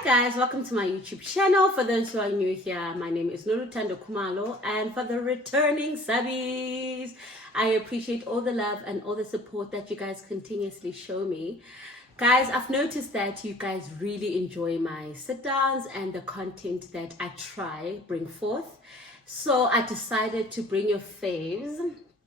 Hi guys, welcome to my YouTube channel. For those who are new here, my name is Nolu Kumalo, and for the returning subbies, I appreciate all the love and all the support that you guys continuously show me. Guys, I've noticed that you guys really enjoy my sit downs and the content that I bring forth. So I decided to bring your faves,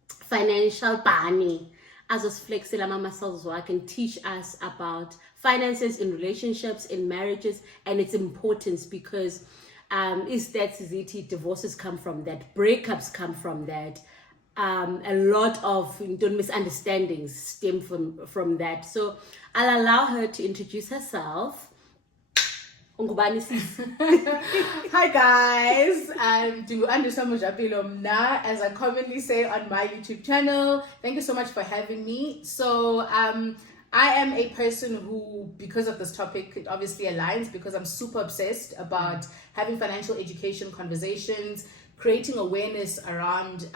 financial bunny, as us flexing my muscles so I can teach us about finances in relationships, in marriages, and its importance, because divorces come from that, breakups come from that, a lot of misunderstandings stem from that. So I'll allow her to introduce herself. Hi guys, I'm Mujapilo, as I commonly say on my YouTube channel. Thank you so much for having me. So I am a person who, because of this topic, it obviously aligns, because I'm super obsessed about having financial education conversations, creating awareness around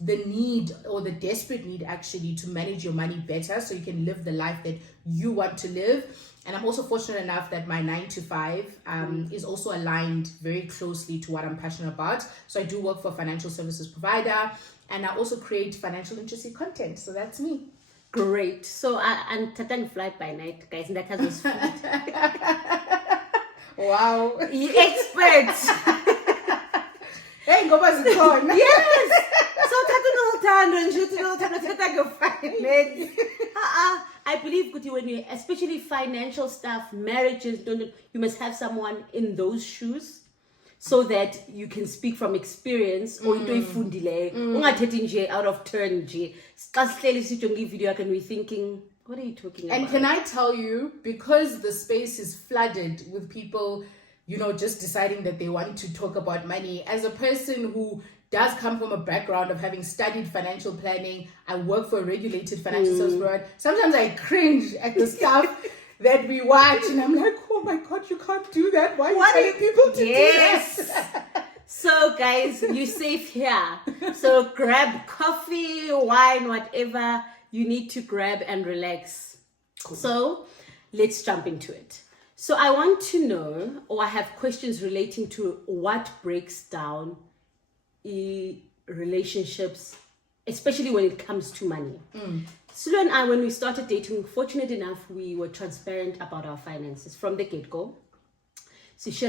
the need, or the desperate need actually, to manage your money better so you can live the life that you want to live. And I'm also fortunate enough that my 9 to 5 is also aligned very closely to what I'm passionate about. So I do work for a financial services provider, and I also create financial literacy content. So that's me. Great. So I'm Tatang Fly by night, guys, and that has us Wow. Experts. Hey, go back to corn. Yes. So I believe when you, especially financial stuff, marriages, you must have someone in those shoes, so that you can speak from experience, or into ifundile ungathethi out of turn nje. Xa sihleli sijonge video and we thinking, what are you talking about? And can I tell you, because the space is flooded with people, just deciding that they want to talk about money, as a person who does come from a background of having studied financial planning, I work for a regulated financial service provider. Sometimes I cringe at the stuff that we watch, and I'm like, oh my God, you can't do that. Why are you telling people to do this? So guys, you're safe here. So grab coffee, wine, whatever you need to grab and relax. Cool. So let's jump into it. So I want to know, or I have questions relating to what breaks down relationships, especially when it comes to money. Sulu and I, when we started dating, fortunate enough, we were transparent about our finances from the get-go. So this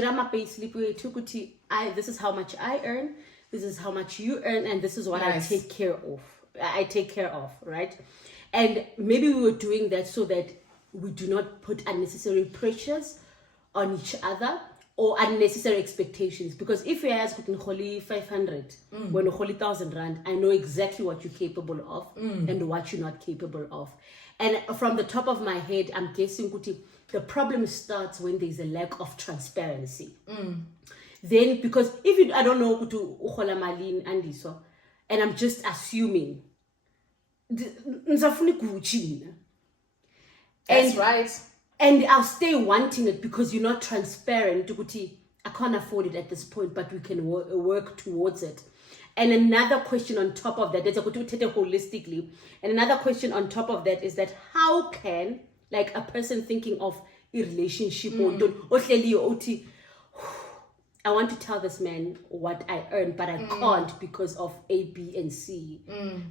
is how much I earn, this is how much you earn, and this is what nice. I take care of, right? And maybe we were doing that so that we do not put unnecessary pressures on each other, or unnecessary expectations. Because if we ask 500, when 1,000 rand, I know exactly what you're capable of and what you're not capable of. And from the top of my head, I'm guessing the problem starts when there's a lack of transparency. Then, because if I don't know and I'm just assuming, that's right. And I'll stay wanting it because you're not transparent. I can't afford it at this point, but we can work towards it. And another question on top of that, that's holistically. And another question on top of that is that how can, like, a person thinking of a relationship I want to tell this man what I earn, but I can't because of A, B, and C.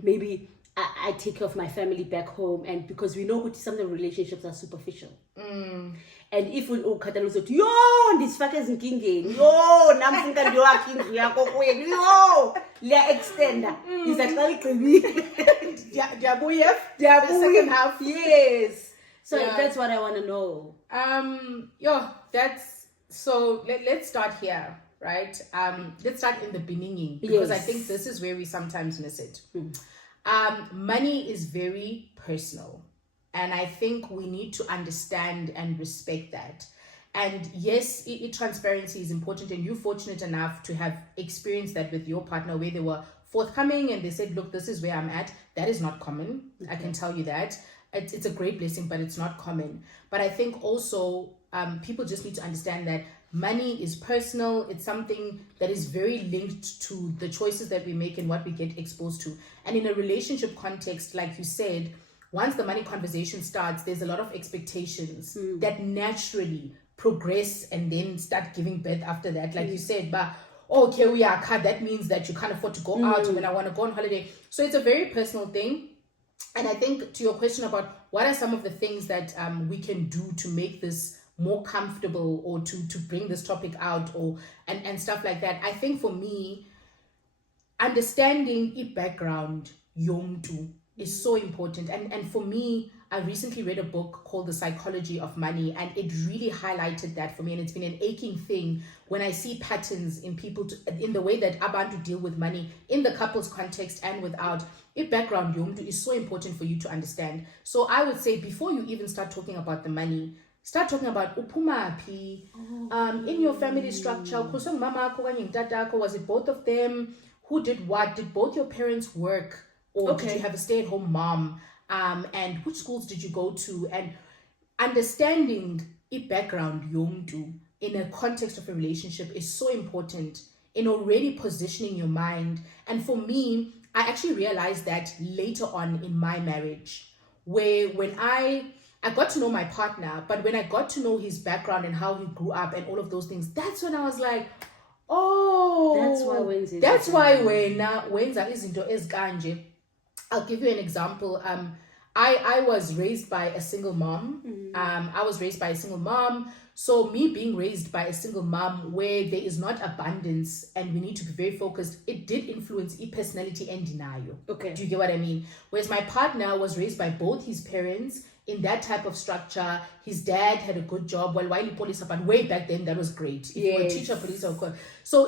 Maybe I take care of my family back home, and because we know some of the relationships are superficial. And if we all these fuckers in King, namfunga yo, extender. Is that the second half. Yes. So that's what I want to know. So let's start here, right? Let's start in the beginning, because I think this is where we sometimes miss it. Money is very personal, and I think we need to understand and respect that. And yes, transparency is important, and you're fortunate enough to have experienced that with your partner, where they were forthcoming and they said, look, this is where I'm at. That is not common. I can tell you that. It's a great blessing, but it's not common. But I think also people just need to understand that money is personal. It's something that is very linked to the choices that we make and what we get exposed to. And in a relationship context, like you said, once the money conversation starts, there's a lot of expectations that naturally progress and then start giving birth after that. Like you said, but okay, we are cut. That means that you can't afford to go out when I want to go on holiday. So it's a very personal thing. And I think to your question about what are some of the things that we can do to make this more comfortable or to bring this topic out and stuff like that. I think for me, understanding the background yomtu is so important. And for me, I recently read a book called The Psychology of Money, and it really highlighted that for me. And it's been an aching thing when I see patterns in people in the way that abantu deal with money in the couple's context and without. If background yomtu is so important for you to understand. So I would say before you even start talking about the money, start talking about upumapi, in your family structure. Was it both of them? Who did what? Did both your parents work? Or did you have a stay-at-home mom? And which schools did you go to? And understanding the background yomtu in a context of a relationship is so important in already positioning your mind. And for me, I actually realized that later on in my marriage, where when I got to know my partner, but when I got to know his background and how he grew up and all of those things, that's when I was like, oh, that's why wenza izinto ezikanje. I'll give you an example. I was raised by a single mom. I was raised by a single mom. So me being raised by a single mom where there is not abundance and we need to be very focused, it did influence personality and denial. Okay. Do you get what I mean? Whereas my partner was raised by both his parents in that type of structure. His dad had a good job. Well, while he police up, and way back then, that was great. If you were a teacher, police, of course. So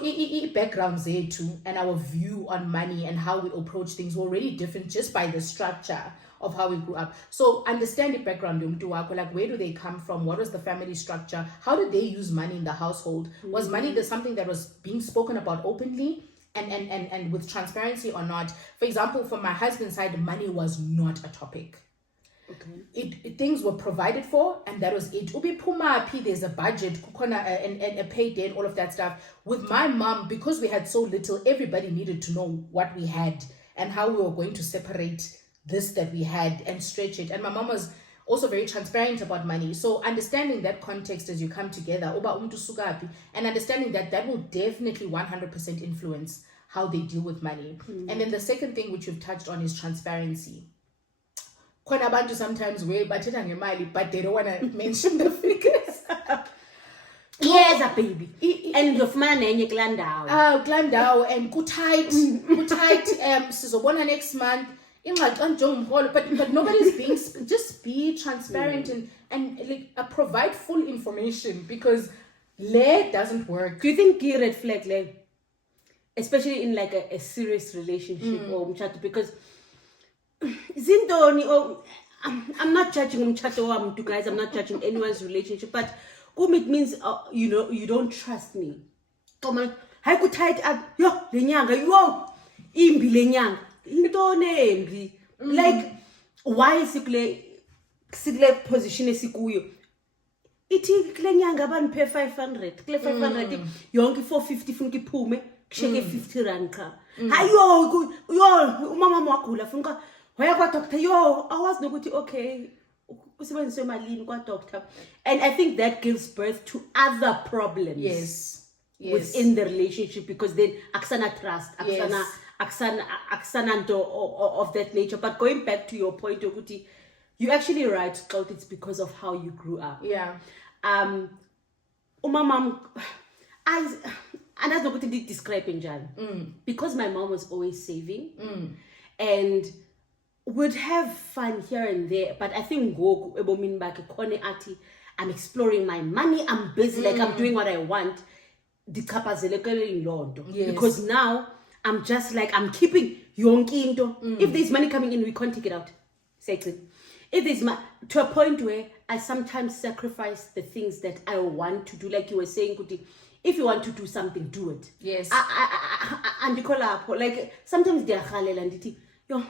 backgrounds there too, and our view on money and how we approach things were already different just by the structure of how we grew up. So understand the background, like where do they come from? What was the family structure? How did they use money in the household? Was money something that was being spoken about openly and with transparency or not? For example, from my husband's side, money was not a topic. Okay. Things were provided for, and that was it. There's a budget, and a payday, and all of that stuff. With my mom, because we had so little, everybody needed to know what we had and how we were going to separate this that we had and stretch it. And my mom was also very transparent about money. So understanding that context as you come together, and understanding that will definitely 100% influence how they deal with money. And then the second thing which you've touched on is transparency. Abantu sometimes but they don't want to mention the figures. Yes, baby. And yofumana nenye kulandawo. Kulandawo and kutight, sizobona next month. But nobody's being, just be transparent and like provide full information, because it doesn't work. Do you think red flag, especially in like a serious relationship or mchato, because Zindoni, I'm not judging umchato guys, I'm not judging anyone's relationship, but it means you don't trust me. Come on, I could tie it up. Yo, lenyanga, yo, imbi lenyanga. Like, why is it position esikuyo? Iti kule nyanga ban pay 500. Kule 500 yonke 450 funki pume ksheke 50 rand ka. Hayo yo umama mwakula funka waya kwa doctor yo I was nokuthi okay usebenzise malini kwa doctor. And I think that gives birth to other problems. Yes. Within the relationship, because then aksana trust, aksana of that nature. But going back to your point, Okuti, you're actually right, Clout, it's because of how you grew up. Yeah. Umamam, and that's not what I describe in Jan. Because my mom was always saving and would have fun here and there. But I think I'm exploring my money, I'm busy, like I'm doing what I want. Because now I'm just like, I'm keeping yonke into. If there's money coming in, we can't take it out. If there's to a point where I sometimes sacrifice the things that I want to do, like you were saying, Kuti, if you want to do something, do it. Yes. And you call up, like sometimes they are halal and it yo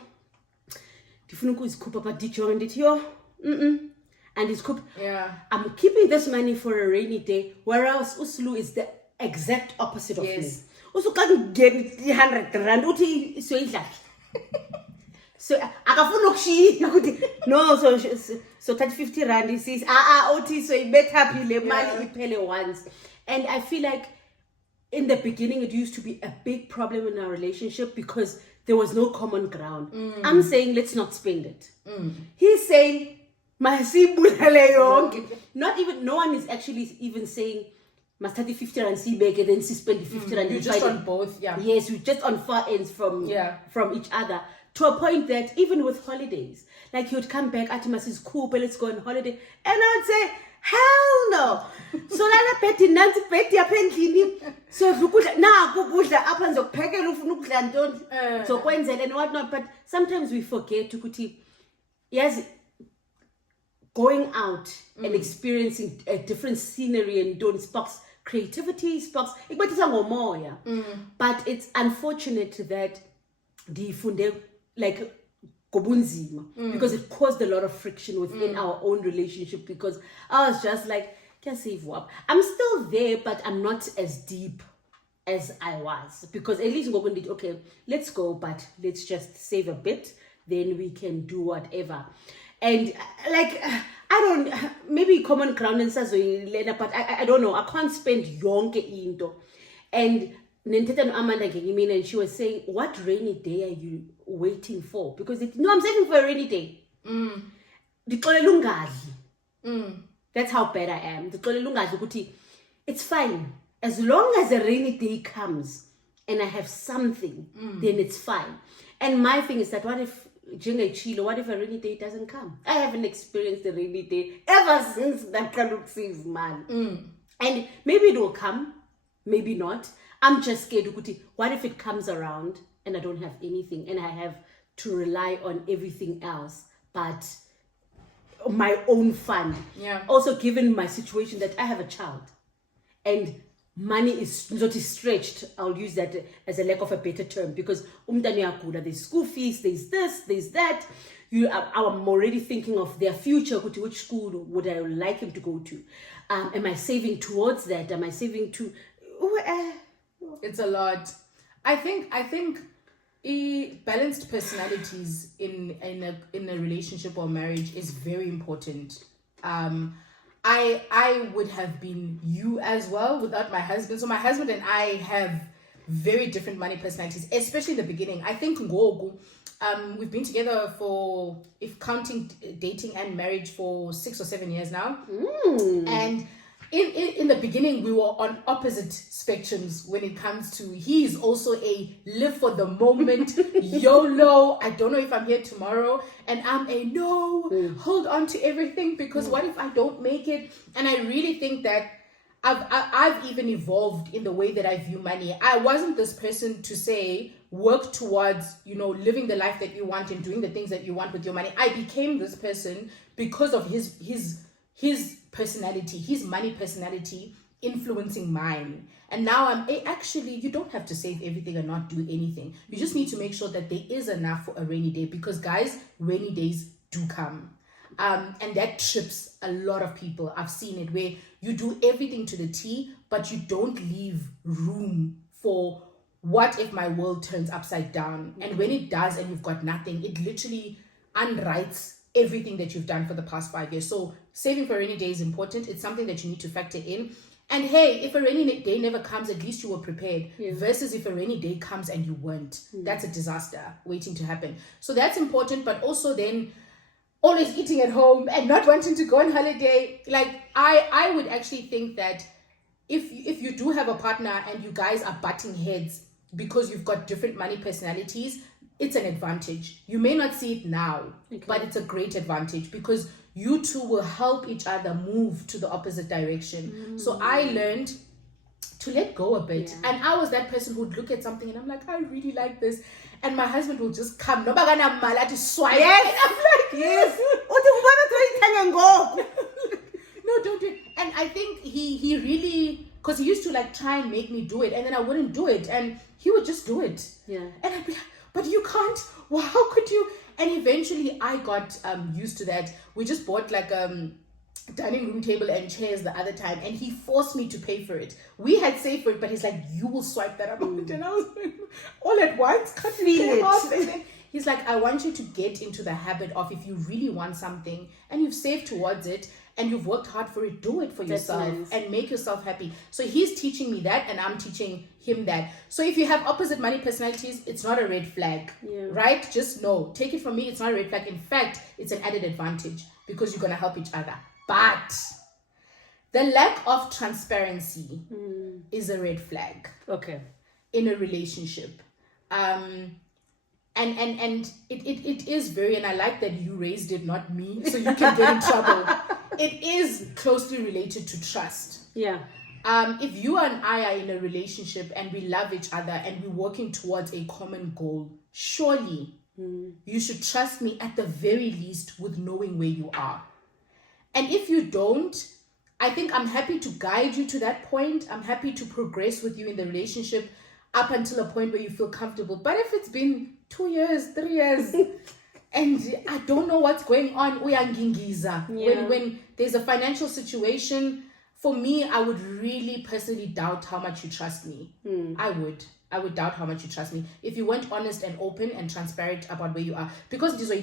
difunuku is kupa but dicho and it yo and it's kup. Yeah. I'm keeping this money for a rainy day, whereas Uslu is the exact opposite of me. Also can't get 100 rand. So akafuna ukushiya ukuthi no, so 50 rand, he says othi so ibetha phi le mali iphele once. And I feel like in the beginning it used to be a big problem in our relationship because there was no common ground. I'm saying let's not spend it. He's saying masibulale yonke. Not even, no one is actually even saying must have the 50 rand sibeke and then spend the 50 rand. You're just on both, yeah. Yes, we're just on far ends from each other, to a point that even with holidays, like he would come back at him and says, cool, but let's go on holiday. And I would say, hell no. So lala peti nanti peti apendlini. So ukudla na ukudla apha ngizokuphekela ufuna ukudla ntoni. So kwenzela and whatnot. But sometimes we forget ukuthi, yes, going out and experiencing a different scenery and doing sparks creativity, sparks. But it's unfortunate that the like gobunzima because it caused a lot of friction within our own relationship, because I was just like, can't save up. I'm still there, but I'm not as deep as I was, because at least okay, let's go, but let's just save a bit, then we can do whatever. And like, I don't, maybe common ground and later, but I don't know, I can't spend yonke into. And Amanda came in and she was saying, what rainy day are you waiting for? Because I'm saving for a rainy day. That's how bad I am. It's fine. As long as a rainy day comes and I have something, then it's fine. And my thing is that what if a rainy day doesn't come? I haven't experienced a rainy day ever since that Kaluksiv man. And maybe it will come, maybe not. I'm just scared. What if it comes around and I don't have anything and I have to rely on everything else but my own fund? Yeah. Also, given my situation that I have a child and money is not stretched, I'll use that as a lack of a better term, because there's school fees, there's this, there's that. I'm already thinking of their future. Which school would I like him to go to? Am I saving towards that? Am I saving to? It's a lot. I think balanced personalities in a relationship or marriage is very important. I would have been you as well without my husband. So my husband and I have very different money personalities, especially in the beginning. I think Ngogu, we've been together for, if counting dating and marriage, for 6 or 7 years now. And in the beginning, we were on opposite spectrums when it comes to, he is also a live for the moment, YOLO, I don't know if I'm here tomorrow, and I'm a no, hold on to everything, because what if I don't make it? And I really think that I've even evolved in the way that I view money. I wasn't this person to say, work towards, living the life that you want and doing the things that you want with your money. I became this person because of his personality, his money personality influencing mine. And now I'm actually, you don't have to save everything and not do anything. You just need to make sure that there is enough for a rainy day, because guys, rainy days do come. And that trips a lot of people. I've seen it where you do everything to the T, but you don't leave room for what if my world turns upside down. And when it does and you've got nothing, it literally unwrites everything that you've done for the past 5 years. So saving for a rainy day is important. It's something that you need to factor in. And hey, if a rainy day never comes, at least you were prepared. Versus if a rainy day comes and you weren't. That's a disaster waiting to happen. So that's important. But also then always eating at home and not wanting to go on holiday. Like I would actually think that if you do have a partner and you guys are butting heads because you've got different money personalities, it's an advantage. You may not see it now, but it's a great advantage, because you two will help each other move to the opposite direction. So I learned to let go a bit. And I was that person who'd look at something and I'm like, I really like this. And my husband will just come. No, swipe. Yes. And I'm like, yes. No, don't do it. And I think he really, because he used to like try and make me do it, and then I wouldn't do it, and he would just do it. And I'd be like, but you can't. Well, how could you? And eventually I got used to that. We just bought like dining room table and chairs the other time, and he forced me to pay for it. We had saved for it, but he's like, you will swipe that amount. And I was like, all at once, can't feel it. He's like, I want you to get into the habit of, if you really want something and you've saved towards it and you've worked hard for it, do it for yourself and make yourself happy. So he's teaching me that, and I'm teaching him that. So if you have opposite money personalities, it's not a red flag, right? Just know, take it from me, it's not a red flag. In fact, it's an added advantage because you're going to help each other. But the lack of transparency is a red flag. Okay. In a relationship. And it is very, and I like that you raised it, not me, so you can get in trouble. It is closely related to trust. Yeah. If you and I are in a relationship and we love each other and we're working towards a common goal, surely you should trust me at the very least with knowing where you are. And if you don't, I think I'm happy to guide you to that point. I'm happy to progress with you in the relationship up until a point where you feel comfortable. But if it's been 2 years, 3 years, and I don't know what's going on, when there's a financial situation, for me, I would really personally doubt how much you trust me. I would doubt how much you trust me. If you weren't honest and open and transparent about where you are. Because I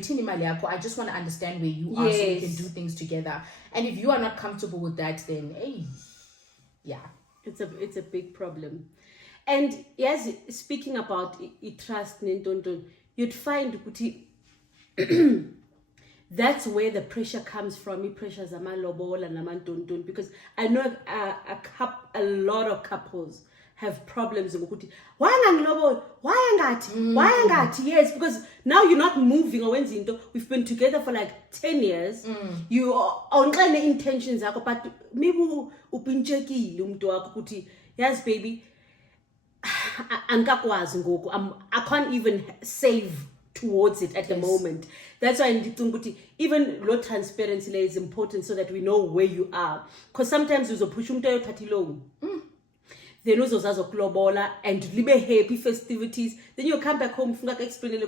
just want to understand where you are so we can do things together. And if you are not comfortable with that, then hey, yeah. It's a big problem. And yes, speaking about trust, you'd find that's where the pressure comes from. Pressure zama lobola and because I know a lot of couples have problems with why yes, because now you're not moving or anything. We've been together for like 10 years. You are on intentions, but maybe yes, baby, I can't even save towards it at the moment. That's why even low transparency is important so that we know where you are. Because sometimes you push loan. Then uzozazokulobola and libe happy festivities. Then you come back home, explain now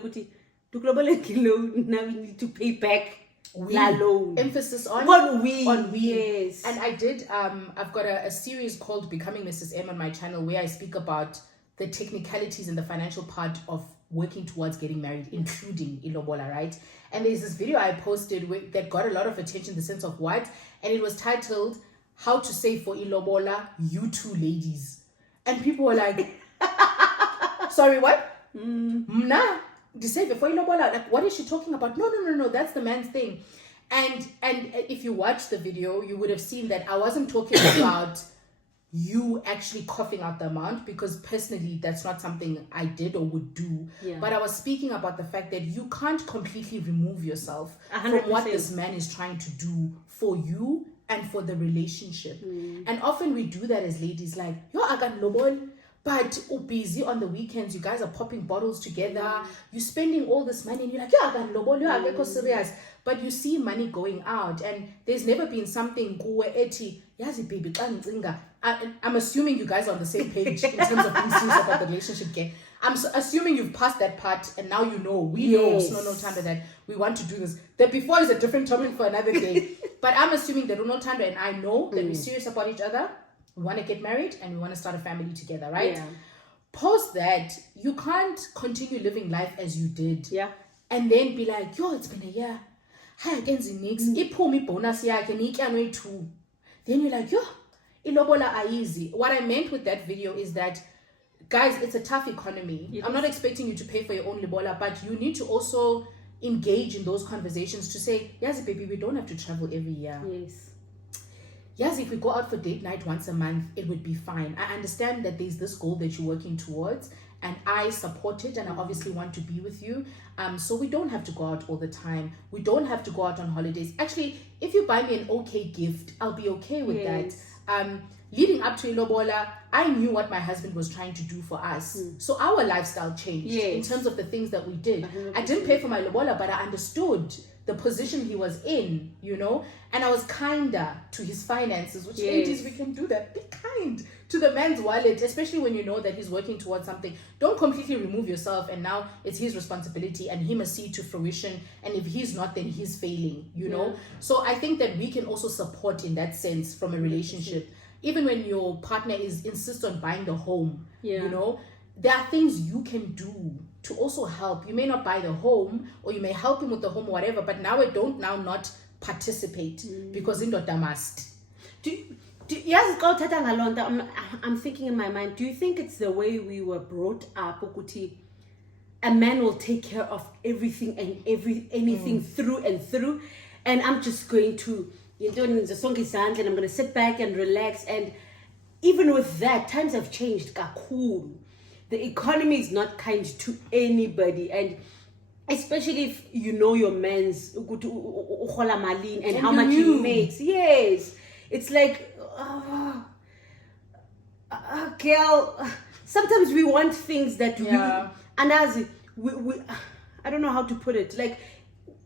we need to pay back la loan. Emphasis on we. Yes. And I did I've got a series called Becoming Mrs. M on my channel where I speak about the technicalities and the financial part of working towards getting married, including ilobola, right? And there's this video I posted that got a lot of attention in the sense of what? And it was titled, How to Save for Ilobola, You Two Ladies. And people were like, sorry, what? Nah, to save for ilobola. Like, what is she talking about? No, that's the man's thing. And if you watch the video, you would have seen that I wasn't talking about you actually coughing out the amount, because personally that's not something I did or would do. But I was speaking about the fact that you can't completely remove yourself 100%. from what this man is trying to do for you and for the relationship. And often we do that as ladies, like, yo, I got lobol, but busy on the weekends, you guys are popping bottles together, you're spending all this money, and you're like, yo, I got lobol, yo, I got serious. But you see money going out, and there's never been something yazi baby, I'm assuming you guys are on the same page in terms of being serious about the relationship game. I'm assuming you've passed that part, and now you know, we know, no time that we want to do this. That before is a different topic for another day. But I'm assuming that no time and I know that we're serious about each other, we want to get married, and we want to start a family together, right? Yeah. Post that, you can't continue living life as you did. Yeah. And then be like, yo, it's been a year. Hi, again, nix. Bonus too. Then you're like, yo, ilobola are easy. What I meant with that video is that, guys, it's a tough economy. I'm not expecting you to pay for your own libola, but you need to also engage in those conversations to say, yes, baby, we don't have to travel every year. Yes, if we go out for date night once a month, it would be fine. I understand that there's this goal that you're working towards, and I support it, and I obviously want to be with you. So we don't have to go out all the time. We don't have to go out on holidays. Actually, if you buy me an okay gift, I'll be okay with that. Leading up to ilobola, I knew what my husband was trying to do for us. So our lifestyle changed in terms of the things that we did. 100%. I didn't pay for my ilobola, but I understood the position he was in, you know, and I was kinder to his finances, which ladies, we can do that. Be kind to the man's wallet, especially when you know that he's working towards something. Don't completely remove yourself, and now it's his responsibility, and he must see it to fruition, and if he's not, then he's failing, you know. So I think that we can also support in that sense from a relationship. Even when your partner insists on buying the home, you know, there are things you can do to also help. You may not buy the home, or you may help him with the home or whatever, but now I don't not participate because indoda must. Yes, I'm thinking in my mind, do you think it's the way we were brought up, ukuthi a man will take care of everything and anything through and through, and I'm just going to, and I'm going to sit back and relax? And even with that, times have changed kakhulu. The economy is not kind to anybody, and especially if you know your man's and how much he makes. Yes, it's like, girl, sometimes we want things that and as we I don't know how to put it, like,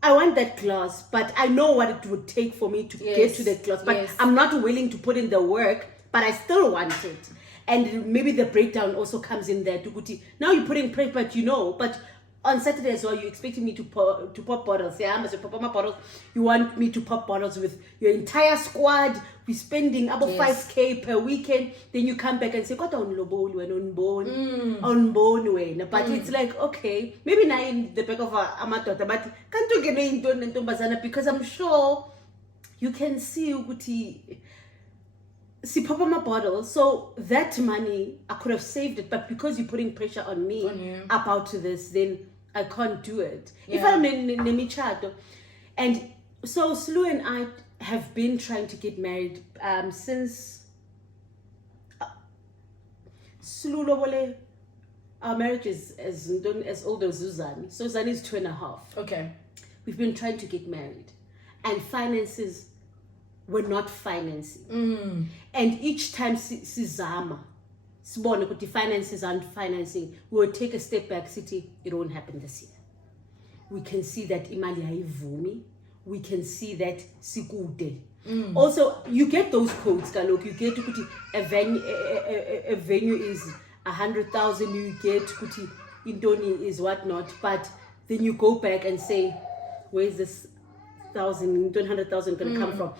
I want that class, but I know what it would take for me to get to that class, but I'm not willing to put in the work, but I still want it. And maybe the breakdown also comes in there. Now you're putting pressure, but on Saturday as well, you're expecting me to pop bottles. Bottles. You want me to pop bottles with your entire squad. We're spending about 5K per weekend. Then you come back and say, "Got on bone." But it's like, okay, maybe not in the back of amatota, but can't you get into because I'm sure you can see see papa bottles. So that money I could have saved it, but because you're putting pressure on me about this, then I can't do it. If I'm in Nemichato. And so Slu and I have been trying to get married since Slu Lobole. Our marriage is as old as Zuzani. So Zuzani is 2.5. Okay. We've been trying to get married, and finances were not financing. And each time Sizama, the finances aren't financing, we will take a step back, city, it won't happen this year. We can see that imali haivumi. We can see that sikude. Also, you get those codes, Kalok. You get a venue is 100,000. You get Indoni is whatnot. But then you go back and say, where's this 100,000 going to come from?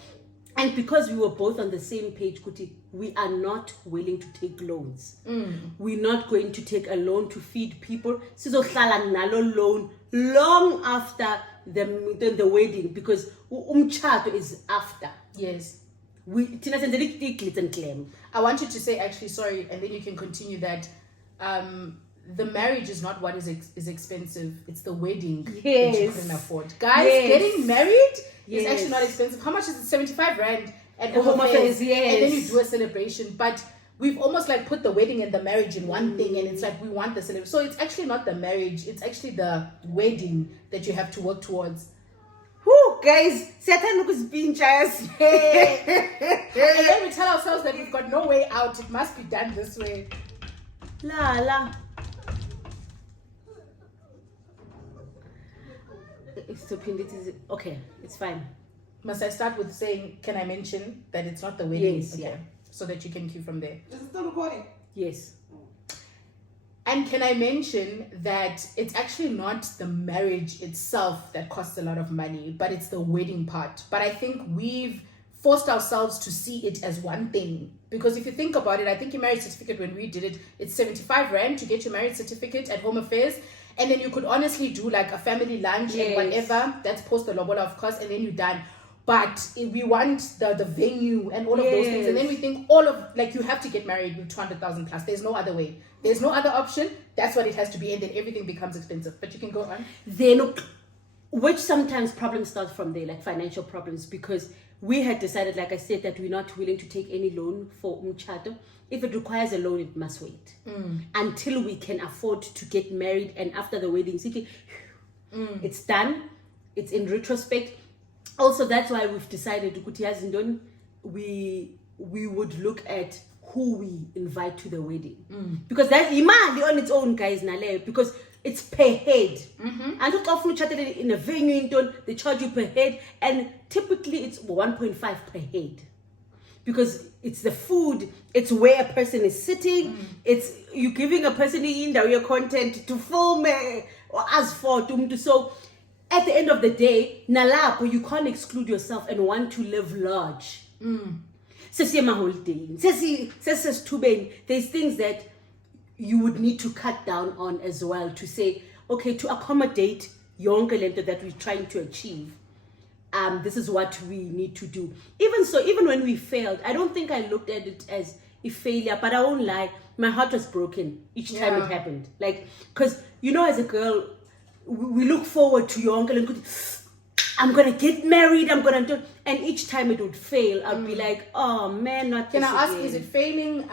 And because we were both on the same page, we are not willing to take loans. We're not going to take a loan to feed people. Sizohlala nalo loan long after the wedding, because umchato is after. Yes. I want you to say, actually, sorry, and then you can continue that. The marriage is not what is expensive. It's the wedding that you couldn't afford. Guys, getting married is actually not expensive. How much is it? 75 Rand at home affairs. And then you do a celebration. But we've almost like put the wedding and the marriage in one thing, and it's like we want the celebration. So it's actually not the marriage. It's actually the wedding that you have to work towards. Whoo, guys, Satan was being chairs. And then we tell ourselves that we've got no way out. It must be done this way. La. Okay, it's fine. Must I start with saying, can I mention that it's not the wedding? Yes, okay. So that you can cue from there. Is it still recording? Yes. And can I mention that it's actually not the marriage itself that costs a lot of money, but it's the wedding part. But I think we've forced ourselves to see it as one thing. Because if you think about it, I think your marriage certificate, when we did it, it's 75 Rand to get your marriage certificate at Home Affairs. And then you could honestly do like a family lunch and whatever. That's post the ilobola, of course, and then you're done. But we want the venue and all of those things. And then we think you have to get married with 200,000 plus. There's no other way. There's no other option. That's what it has to be. And then everything becomes expensive. But you can go on. Then, which sometimes problems start from there, like financial problems, because we had decided, like I said, that we're not willing to take any loan for umchato. If it requires a loan, it must wait until we can afford to get married. And after the wedding, it's done. It's in retrospect. Also, that's why we've decided we would look at who we invite to the wedding, because that's imali on its own, guys. Because it's per head, and often chatted in a venue, they charge you per head, and typically it's 1.5 per head. Because it's the food, it's where a person is sitting, it's you giving a person in your content to film or ask for to. So at the end of the day, nalapo, you can't exclude yourself and want to live large. There's things that you would need to cut down on as well, to say, okay, to accommodate yonke lento that we're trying to achieve, this is what we need to do. Even so, even when we failed, I don't think I looked at it as a failure, but I won't lie, my heart was broken each time it happened. Like, because, you know, as a girl, we look forward to your uncle and I'm gonna get married, I'm gonna do, and each time it would fail, I'd be like, oh man, not Can this I ask, again. is it failing,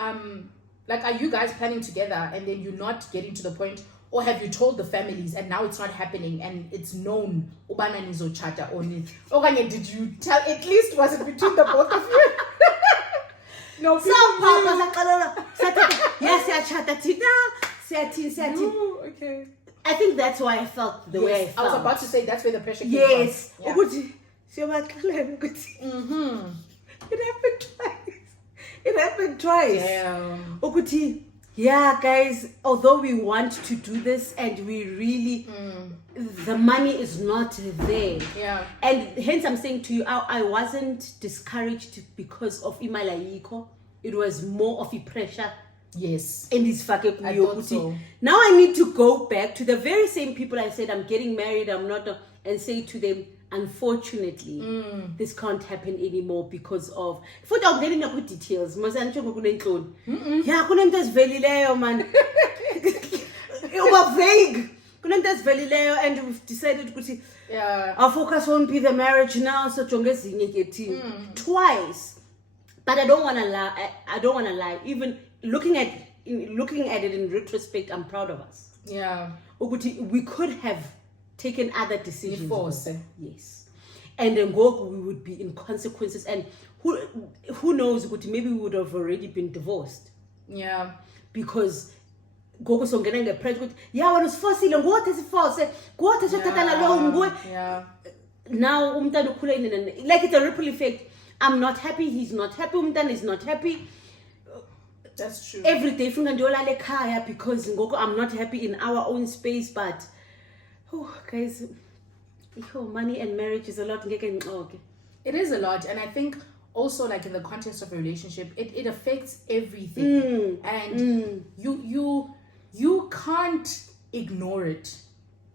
like, are you guys planning together and then you're not getting to the point, or have you told the families and now it's not happening and it's known ubana nizochata or did you tell, at least was it between the both of you? No, So Papa yes, no, okay. I think that's why I felt the way I felt. I was about to say that's where the pressure came yes. from. Mm-hmm. It happened twice. Damn. Yeah, guys, although we want to do this and we really, the money is not there. Yeah. And hence I'm saying to you, I wasn't discouraged because of Imalayiko. It was more of a pressure. Yes. And this I thought so. Now I need to go back to the very same people I said I'm getting married, I'm not, and say to them, unfortunately, this can't happen anymore because of. Futhi awungeni nakwi details. Mase ngisho kunenhloni. Yeah, kunento ezivelileyo man. Uba vague. Kunento ezivelileyo, and we've decided ukuthi our focus won't be the marriage now, so jonge ezinye ke thina. Twice. But I don't want to lie. I don't want to lie. Even looking at it in retrospect, I'm proud of us. Yeah. Ukuthi we could have taken other decisions. Yes. And then we would be in consequences, and who knows, maybe we would have already been divorced. Yeah. Because gogo songena ngepressure ukuthi yeah wena usifosile ngothi sifose ngothi sothatana lo nguwe. Yeah. Now umntana ukhula in, like, it's a ripple effect. I'm not happy, he's not happy, umntana is not happy. That's true. Every day funa ndiyolala ekhaya because ngoko I'm not happy in our own space. But guys, money and marriage is a lot. It is a lot, and I think also, like, in the context of a relationship, it affects everything. And you can't ignore it.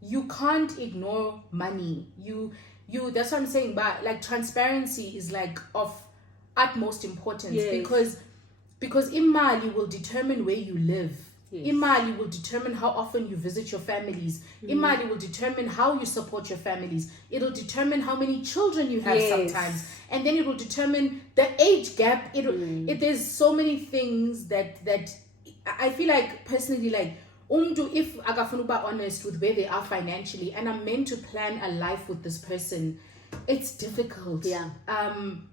You can't ignore money. You that's what I'm saying. But like, transparency is like of utmost importance. Yes. because imali will determine where you live. Yes. Imali will determine how often you visit your families. Imali will determine how you support your families. It'll determine how many children you have sometimes. And then it will determine the age gap. There's so many things that I feel like, personally, like, if akafuna uba honest with where they are financially, and I'm meant to plan a life with this person, it's difficult. Yeah.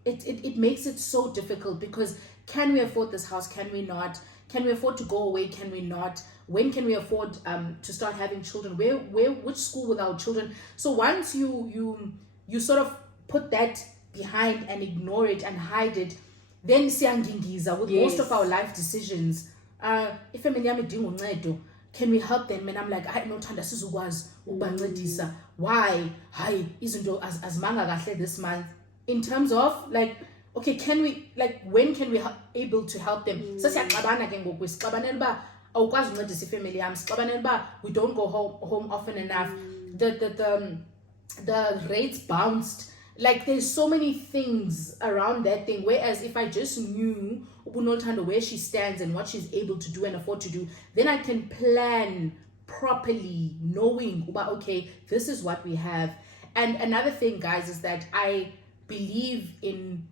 It makes it so difficult, because can we afford this house? Can we not? Can we afford to go away? Can we not? When can we afford to start having children? Which school with our children? So once you sort of put that behind and ignore it and hide it, then siyangingiza with most of our life decisions. If family yami idinga uncedo, can we help them? And I'm like, I no thanda sizukwazi ukubancedisa. Why? Hayi izinto azimanga kahle this month. In terms of, like, okay, can we, like, when can we able to help them? So siyaxabana ke ngoku sixabanela uba awukwazi uncedisa ifamily yami, sixabanela uba we don't go home often enough. The rates bounced. Like, there's so many things around that thing, whereas if I just knew where she stands and what she's able to do and afford to do, then I can plan properly, knowing okay, this is what we have. And another thing, guys, is that I believe in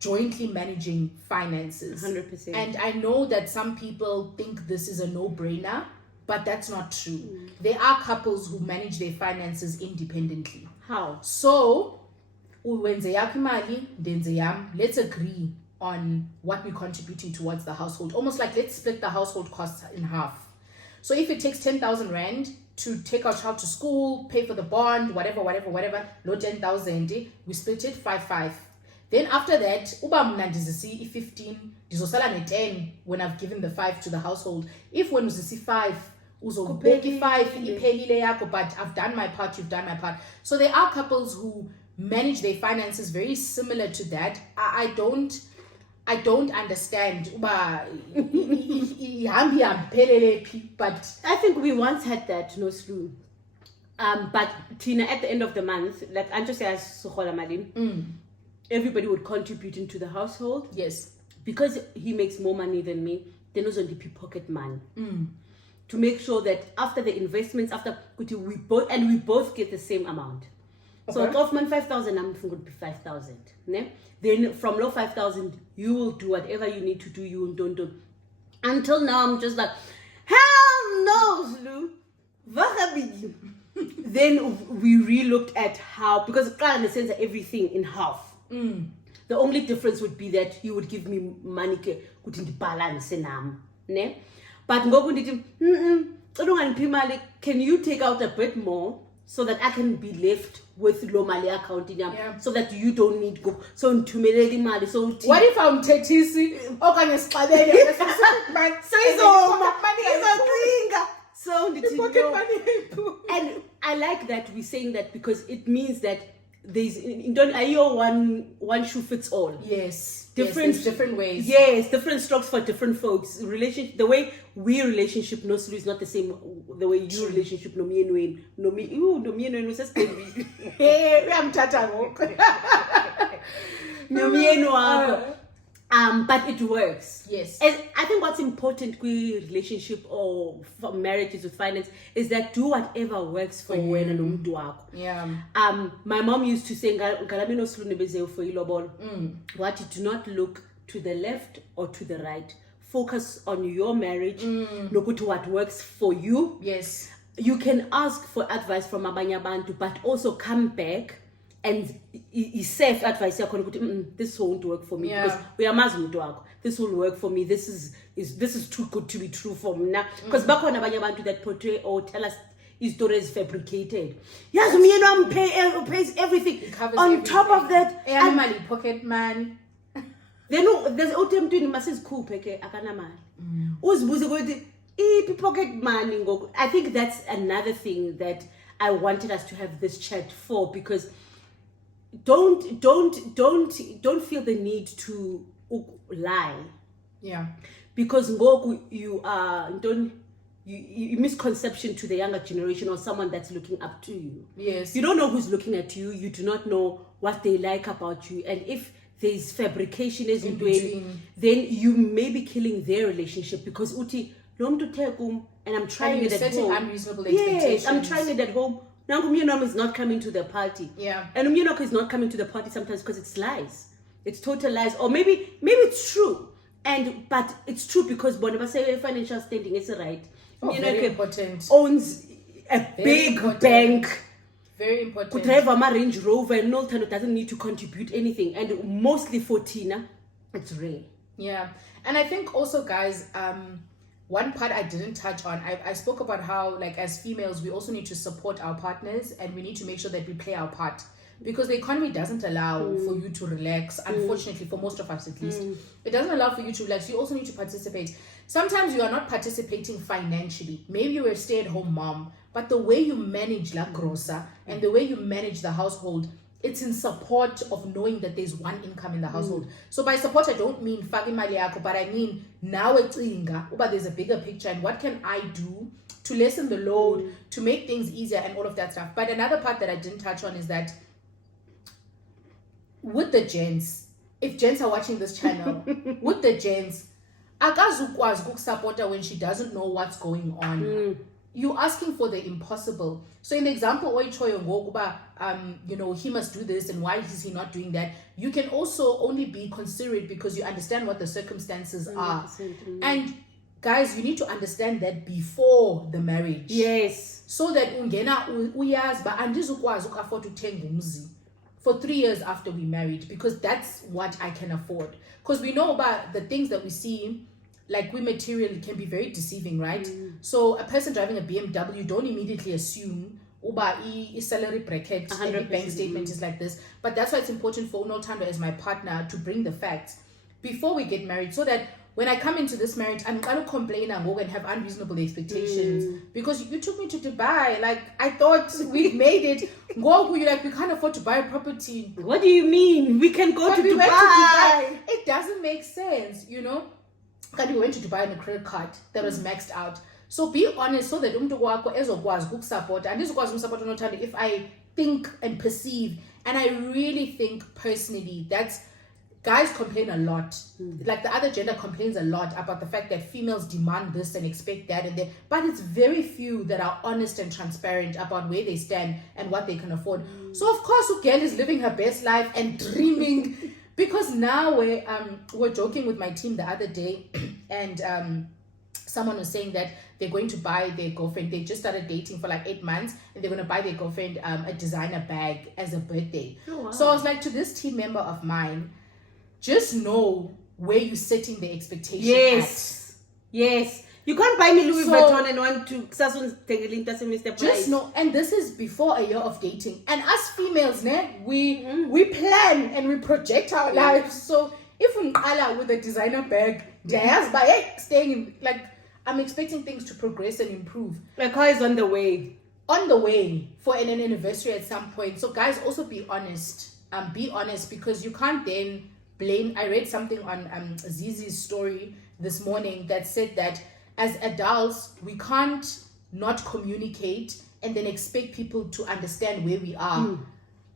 jointly managing finances. 100%. And I know that some people think this is a no-brainer, but that's not true. There are couples who manage their finances independently. How? So, let's agree on what we're contributing towards the household. Almost like, let's split the household costs in half. So if it takes 10,000 Rand to take our child to school, pay for the bond, whatever, no 10,000, we split it 5-5. Then after that, uba mna ndizisi 15, ndizosala ne-10 when I've given the 5 to the household. If when uzisi 5, uzobeki 5 iphelile yakho, but I've done my part, you've done my part. So there are couples who manage their finances very similar to that. I don't understand. But I think we once had that, Nolu. But Tina, at the end of the month, like Anjo says, everybody would contribute into the household. Yes. Because he makes more money than me, then also the pocket money. To make sure that after the investments, we both get the same amount. So Okay. of man 5,000, I'm going to be 5,000. Ne? Then from low 5,000, you will do whatever you need to do. You don't do. Until now, I'm just like, hell no, Lou. Then we re-looked at how, because in the sense of everything in half. The only difference would be that he would give me money to balance ne? But can you take out a bit more so that I can be left with low money account so that you don't need go so to me so what if I'm Tetisi? And I like that we're saying that because it means that there's one shoe fits all. Yes. Different ways. Yes, different strokes for different folks. The way we relationship Nolu is not the same the way you relationship no me and says hey, I'm tata. But it works. Yes. And I think what's important with relationship or for marriages with finance is that do whatever works for you and umuntu wakho. Yeah. My mom used to say for ilobola. What you do not look to the left or to the right. Focus on your marriage. Look at what works for you. Yes. You can ask for advice from abanye abantu, but also come back and self advice. This won't work for me because we are mazumutu. This will work for me. This is too good to be true for me now. Because bakhona abanye abantu that portray or tell us his story is fabricated. Yes, me pays everything. On everything. Top of that, animal pocket money. There's otem to masses cool peke akanamali. Uzibuze ukuthi pocket money. I think that's another thing that I wanted us to have this chat for, because don't feel the need to lie. Yeah. Because ngoku you are you misconception to the younger generation or someone that's looking up to you. Yes. You don't know who's looking at you. You do not know what they like about you. And if there's fabrication as you're doing, then you may be killing their relationship because uti lomtu tekum and I'm trying it at home. Unreasonable expectations. Yes, I'm trying it at home. Now Umyenom is not coming to the party. Yeah. And Umyenok is not coming to the party sometimes because it's lies. It's total lies. Or maybe it's true. But it's true because Bonaba say financial standing is right. Very important. Owns a big bank. Very important. Could drive a Range Rover and Noltano doesn't need to contribute anything. And mostly for Tina, it's rare. Yeah. And I think also, guys, one part I didn't touch on, I spoke about how, like, as females, we also need to support our partners and we need to make sure that we play our part. Because the economy doesn't allow for you to relax, unfortunately, for most of us at least. It doesn't allow for you to relax. You also need to participate. Sometimes you are not participating financially. Maybe you're a stay-at-home mom, but the way you manage La Grosa and the way you manage the household, it's in support of knowing that there's one income in the household. So by support, I don't mean fagi mali yako, but I mean now it's inga, but there's a bigger picture and what can I do to lessen the load, to make things easier and all of that stuff. But another part that I didn't touch on is that with the gents, if gents are watching this channel, with the gents, akazukwazi ukusupport her when she doesn't know what's going on. You're asking for the impossible. So in the example, he must do this and why is he not doing that? You can also only be considerate because you understand what the circumstances are. And guys, you need to understand that before the marriage. Yes. So that ungena uyaz ba andizukwazi afford to uthenga umzi for 3 years after we married, because that's what I can afford. Because we know about the things that we see, like we materially can be very deceiving, right? So a person driving a BMW, don't immediately assume uba salary bracket and the bank statement is like this. But that's why it's important for Unotando as my partner to bring the facts before we get married, so that when I come into this marriage, I'm going to complain and have unreasonable expectations because you took me to Dubai. Like, I thought we'd made it. You're like, we can't afford to buy a property. What do you mean? We can go to we Dubai. Went to Dubai. It doesn't make sense, you know? And we went to Dubai on a credit card that was maxed out. So be honest, so that umntu wakho ezokwazi ukusupport and izokwazi umsupport unothanda if I think and perceive. And I really think personally that's guys complain a lot. Like the other gender complains a lot about the fact that females demand this and expect that and that. But it's very few that are honest and transparent about where they stand and what they can afford. So of course, girl is living her best life and dreaming. Because now we're joking with my team the other day and someone was saying that they're going to buy their girlfriend. They just started dating for like 8 months and they're going to buy their girlfriend a designer bag as a birthday. Oh, wow. So I was like, to this team member of mine, just know where you're setting the expectation Yes. Yes. You can't buy me Louis Vuitton and want to just know, and this is before a year of dating. And us females, we plan and we project our lives. So if we with a designer bag, staying in, like, I'm expecting things to progress and improve. My car is on the way. On the way for an anniversary at some point. So guys, also be honest. Be honest, because you can't then blame. I read something on Zizi's story this morning that said that as adults, we can't not communicate and then expect people to understand where we are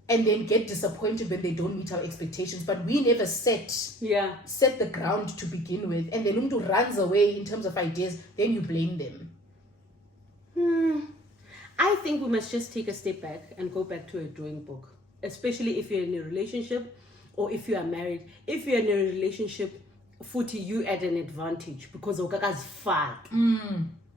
and then get disappointed when they don't meet our expectations. But we never set the ground to begin with. And then umntu runs away in terms of ideas, then you blame them. I think we must just take a step back and go back to a drawing book, especially if you're in a relationship or if you are married. If you're in a relationship, Futhi, you at an advantage because okaka's fuck.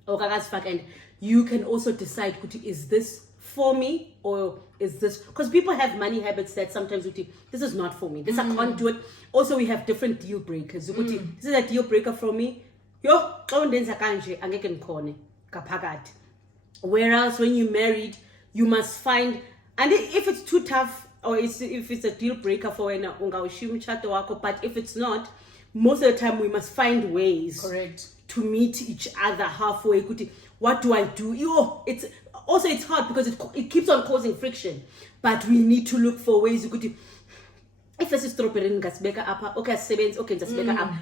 Okaka's fuck, and you can also decide, is this for me or is this, because people have money habits that sometimes this is not for me, this I can't do it. Also, we have different deal breakers. This is a deal breaker for me. Whereas when you're married, you must find, and if it's too tough or if it's a deal breaker for but if it's not, most of the time we must find ways to meet each other halfway. What do I do? It's hard because it keeps on causing friction, but we need to look for ways. If it's strawberry up, okay, up.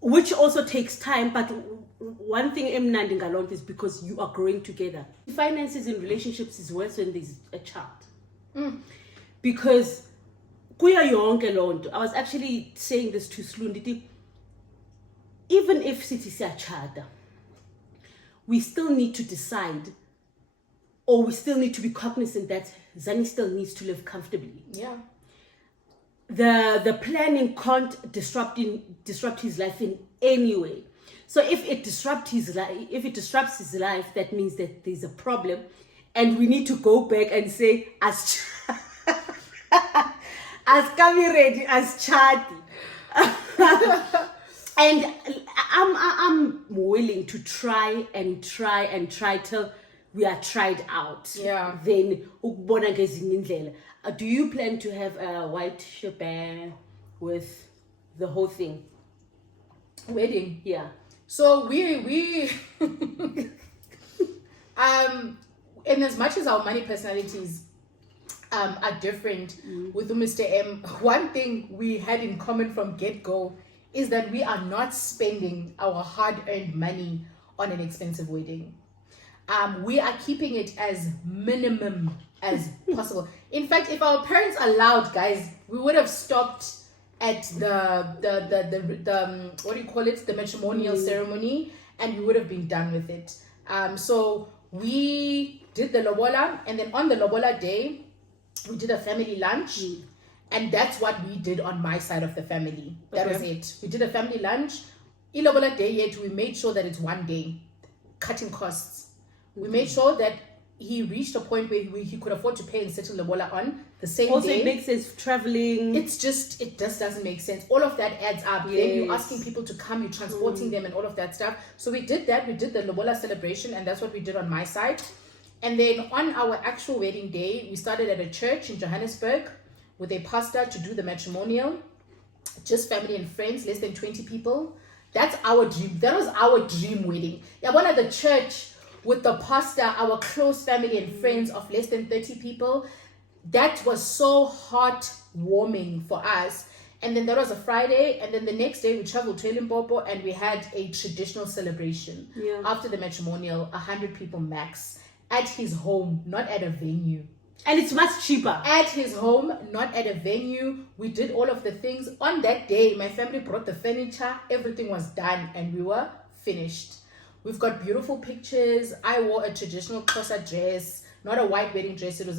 Which also takes time, but one thing is because you are growing together. Finances in relationships is worse when there's a child, because I was actually saying this to Slundi. Even if it is a child, we still need to decide, or we still need to be cognizant that Zani still needs to live comfortably. Yeah. The planning can't disrupt his life in any way. So if it disrupts his life, that means that there's a problem, and we need to go back and say, as Kami ready, as Chati. And I'm willing to try till we are tried out. Yeah. Then do you plan to have a white shebang with the whole thing? Wedding? Yeah. So we and as much as our money personalities are different with Mr. M, one thing we had in common from get-go is that we are not spending our hard-earned money on an expensive wedding. We are keeping it as minimum as possible. In fact, if our parents allowed, guys, we would have stopped at the what do you call it? The matrimonial ceremony, and we would have been done with it. So we did the lobola, and then on the lobola day, we did a family lunch. And that's what we did on my side of the family. That was it. We did a family lunch. Ilobola day yet, we made sure that it's one day, cutting costs. We made sure that he reached a point where he could afford to pay and settle Lobola on the same day. Also, it makes sense traveling. It just doesn't make sense. All of that adds up. Yes. Then you're asking people to come, you're transporting them and all of that stuff. So we did that. We did the Lobola celebration, and that's what we did on my side. And then on our actual wedding day, we started at a church in Johannesburg with a pastor to do the matrimonial. just family and friends, less than 20 people. That's our dream. That was our dream wedding. Yeah, one at the church with the pastor, our close family and friends of less than 30 people. That was so heartwarming for us. And then that was a Friday, and then the next day we traveled to Limpopo and we had a traditional celebration. Yeah. After the matrimonial, 100 people max at his home, not at a venue. And it's much cheaper. At his home, not at a venue. We did all of the things. On that day, my family brought the furniture. Everything was done and we were finished. We've got beautiful pictures. I wore a traditional Xhosa dress, not a white wedding dress. It was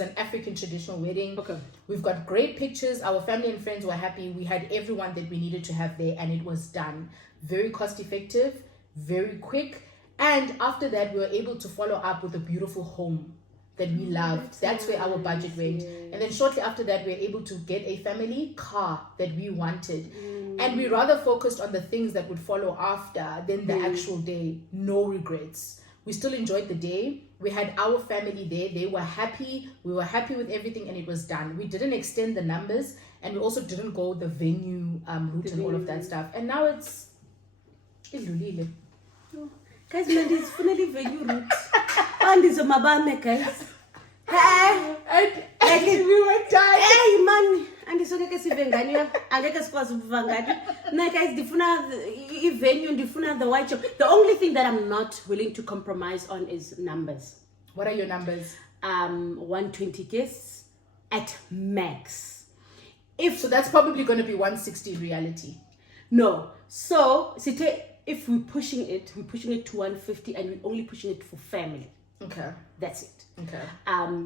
an African traditional wedding. Okay. We've got great pictures. Our family and friends were happy. We had everyone that we needed to have there and it was done. Very cost effective, very quick. And after that, we were able to follow up with a beautiful home that we loved. That's where our budget went. And then shortly after that, we were able to get a family car that we wanted. And we rather focused on the things that would follow after than the actual day. No regrets. We still enjoyed the day. We had our family there. They were happy. We were happy with everything and it was done. We didn't extend the numbers and we also didn't go the venue route and all of that stuff. And now it's idlulile. Guys, man, this is finally venue route. And it's a mabane, guys. And we were done. Hey, man. And it's okay, Sivengania. And let us pass Vangadi. Now, guys, the venue, the white show. The only thing that I'm not willing to compromise on is numbers. What are your numbers? 120 guests at max. So that's probably going to be 160 in reality. No. So, if we're pushing it to 150 and we're only pushing it for family. Okay. That's it. Okay.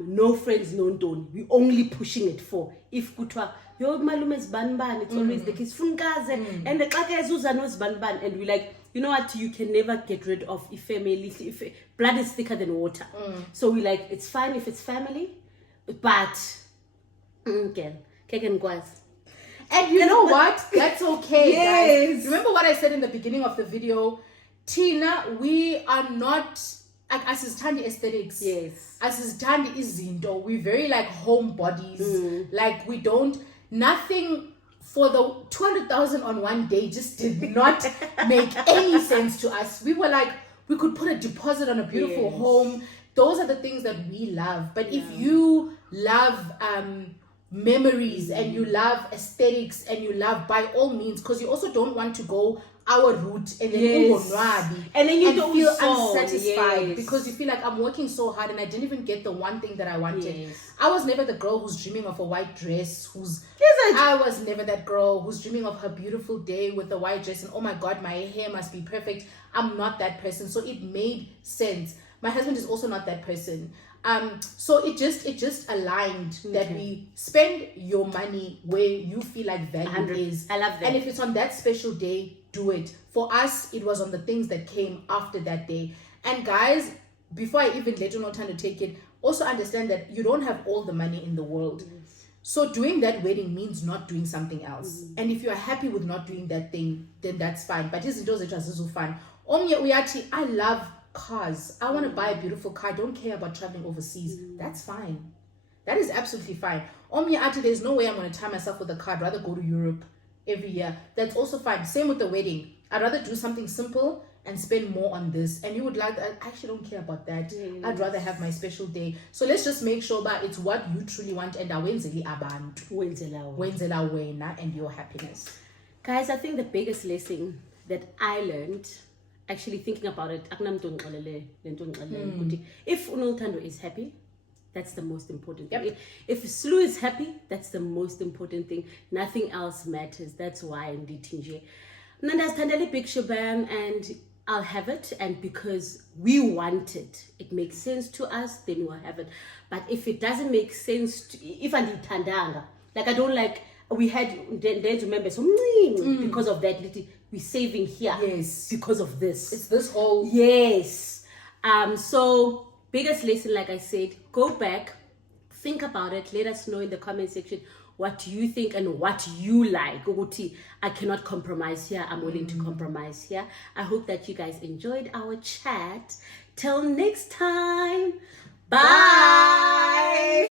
No friends, no don. We're only pushing it for. If kutwa, your malume is banban, it's always the case. Funkaze, and the kaka is knows banban, and we're like, you know what? You can never get rid of if family. If blood is thicker than water, so we like it's fine if it's family, but okay, and you know what? That's okay, yes. Guys. Remember what I said in the beginning of the video? Tina, we are not asizithandi aesthetics. Yes. Asizithandi izinto. We're very like homebodies. Like we don't, nothing for the 200,000 on one day just did not make any sense to us. We were like, we could put a deposit on a beautiful home. Those are the things that we love. But if you love memories and you love aesthetics and you love, by all means, because you also don't want to go our route and then you don't feel unsatisfied because you feel like I'm working so hard and I didn't even get the one thing that I wanted. I was never the girl who's dreaming of a white dress, I was never that girl who's dreaming of her beautiful day with a white dress and oh my god, my hair must be perfect. I'm not that person, so it made sense. My husband is also not that person. So it just aligned that we spend your money where you feel like value is. I love that. And if it's on that special day, do it. For us, it was on the things that came after that day. And guys, before I even let you know time to take it, also understand that you don't have all the money in the world. So doing that wedding means not doing something else. And if you are happy with not doing that thing, then that's fine. But it's fun. I love cars. I want to buy a beautiful car. I don't care about traveling overseas. That's fine. That is absolutely fine. There's no way I'm going to tie myself with a car. I'd rather go to Europe every year. That's also fine. Same with the wedding. I'd rather do something simple and spend more on this. And you would like, I actually don't care about that. I'd rather have my special day. So let's just make sure that it's what you truly want and awenzeli abantu. Wenzela wena and your happiness. Guys, I think the biggest lesson that I learned, actually thinking about it, if Unoltando is happy, that's the most important thing. If Slu is happy, that's the most important thing. Nothing else matters. That's why I'm dating. Nandastandali big shabam, and I'll have it. And because we want it, it makes sense to us, then we'll have it. But if it doesn't make sense, if I need tandanga, like I don't like, we had then remember so because of that we're saving here because of this. It's this whole so biggest lesson, like I said, go back, think about it, let us know in the comment section what you think and what you like. I cannot compromise here, I'm willing to compromise here. I hope that you guys enjoyed our chat. Till next time, bye.